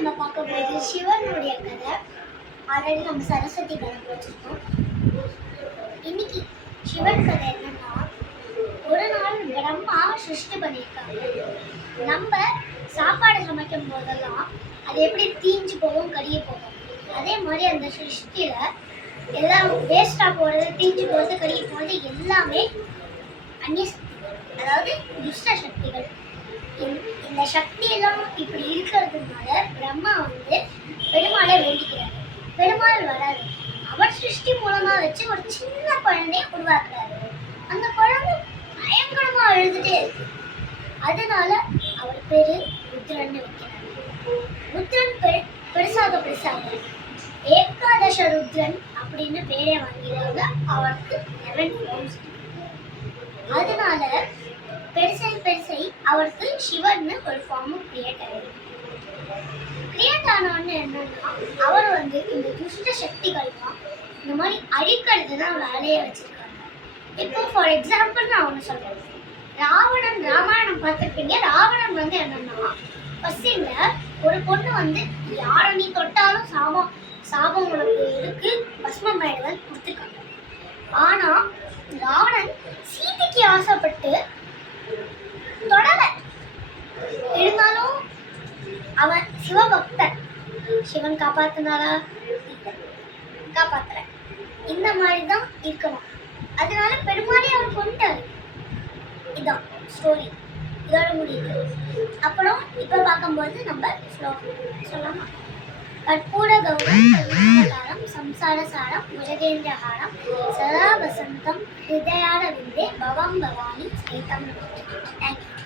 நம்ம பார்க்க போது சிவனுடைய கதை. ஆல்ரெடி நம்ம சரஸ்வதி கதை படிச்சிருக்கோம். இன்னைக்கு சிவன் கதை என்னன்னா, ஒரு நாள் பிரம்மா சிருஷ்டி பண்ணியிருக்காங்க. நம்ம சாப்பாடு சமைக்கும் போதெல்லாம் அது எப்படி தீஞ்சு போகும், கரிய போகும், அதே மாதிரி அந்த சிருஷ்டியில எல்லாம் வேஸ்டா போறது, தீஞ்சு போறது, கரிய போறது எல்லாமே அந்நிய சக்திகள், அதாவது துஷ்ட சக்திகள். இந்த சக்தி எல்லாம் இப்படி இருக்கிறதுனால பிரம்மா பெருமாளை வேண்டிக்கிறாரு. பெருமாள் வராது, அவர் சிருஷ்டி மூலமா வச்சு ஒரு சின்ன குழந்தைய உருவாக்குறாரு. அந்த குழந்தை பயங்கரமா அழுதுட்டே இருக்கு. அதனால அவர் பேரு ருத்ரன் வைக்கிறாரு. ருத்ரன் பெருசாக ஏகாதச ருத்ரன் அப்படின்னு பேரே வாங்கிறாங்க. அவருக்கு 11 forms. அதனால பெருசை அவருக்கு சிவன்னு ஒரு ஃபார்மும் கிரியேட் ஆயிருக்கு. கிரியேட் ஆனவொன்னு என்னன்னா, அவர் இந்த துஷ்ட சக்திகள்லாம் இந்த மாதிரி அழிக்கிறது தான் வேலையை வச்சிருக்காங்க. இப்போ ஃபார் எக்ஸாம்பிள் நான் ஒன்று சொல்றேன். ராமாயணம் பார்த்துருப்பீங்க. ராவணன் என்னன்னா, பசிங்க ஒரு பொண்ணு யாரை நீ தொட்டாலும் சாபம் உனக்கு இருக்கு, பஸ்மம் ஆயிடுவன் கொடுத்துருக்காங்க. ஆனா ராவணன் சீதைக்கு ஆசைப்பட்டு தொடர, இருந்தாலும் அவன் சிவபக்தன். சிவன் காப்பாத்தினாரா? காப்பாத்தல. இந்த மாதிரிதான் இருக்கணும். அதனால பெருமாளே அவர் கொண்டாரு. இதான் ஸ்டோரி. இதோட முடியுது. அப்புறம் இப்ப பார்க்கும்போது நம்ம சொல்லலாமா? கற்பூர கௌரம் சம்சார சாரம் முஜகேந்திரஹாரம் சதா வசந்தம் ஹிருதயார விந்தே பவம் பவானி சைதம். தேங்க்யூ.